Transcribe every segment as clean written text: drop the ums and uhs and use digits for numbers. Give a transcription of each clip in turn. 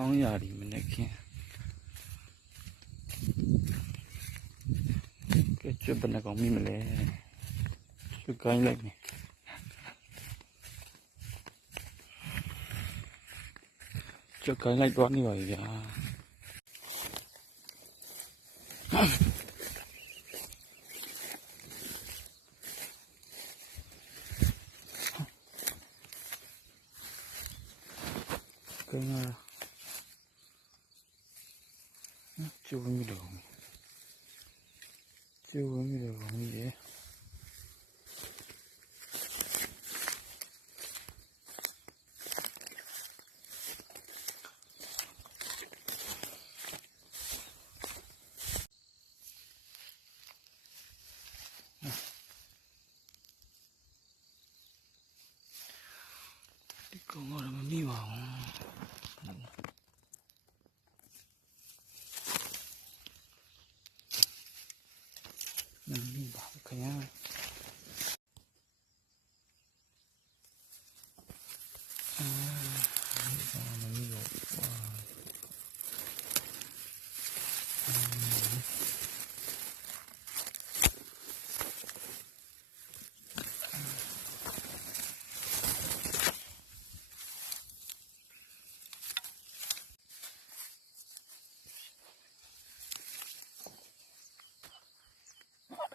ဆောင်းရာဒီမနေ့ခင်ကဲကျွတ်ဘယ်နှကောင်မိမလဲကျွတ်ကိုင်းလိုက်နေကျွတ်ကိုင်းလိုက်သွားနေပါပြီဗျာကဲကျိုးမိတော့ကျိုးမိတော့မိရဲ့ဒီကောင်ကတော့မမိပါဘူးမမိပါဘူးခင်ဗျာမမိတော့ဝါ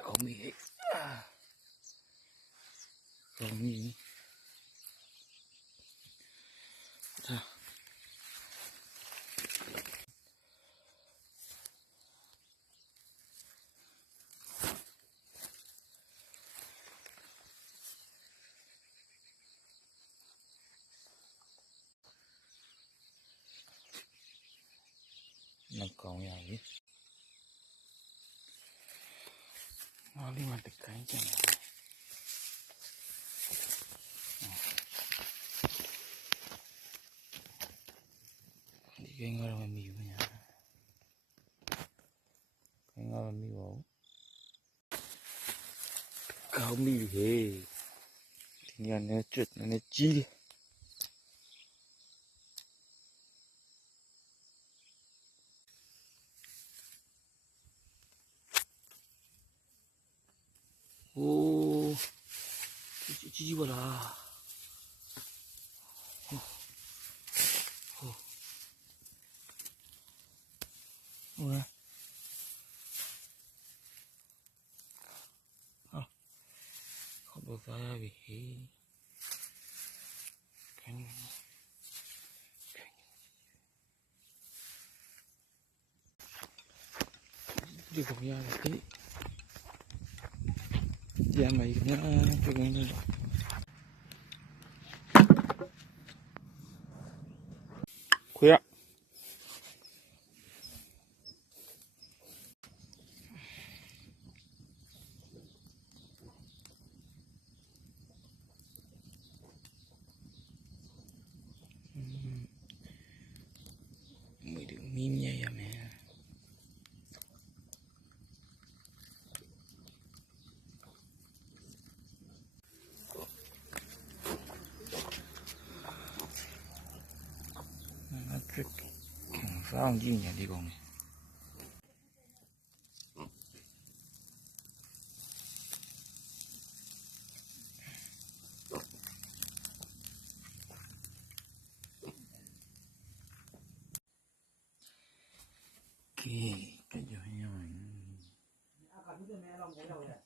ကောင်းပြီကောင်းပြီဒါမကောင်းရပြီအားလေးမှတကိုင်းကြတယ်ဒီကိန်းကတော့မမီဘူးညာကိန်းကတော့မမီပါဘူးကောင်းပြီဟေးဒီညနေကျွတ်နေကြီးတယ်โอ้ကြီးပါလားဟုတ်လားခေါ်တော့သားရပြီဟေးဒီကောင်ရတယ်ဟေးရမယ်ခင်ဗျာဒီကောင်လေးခွေရမီးမြဲရမယ်放几年的工，给这就样。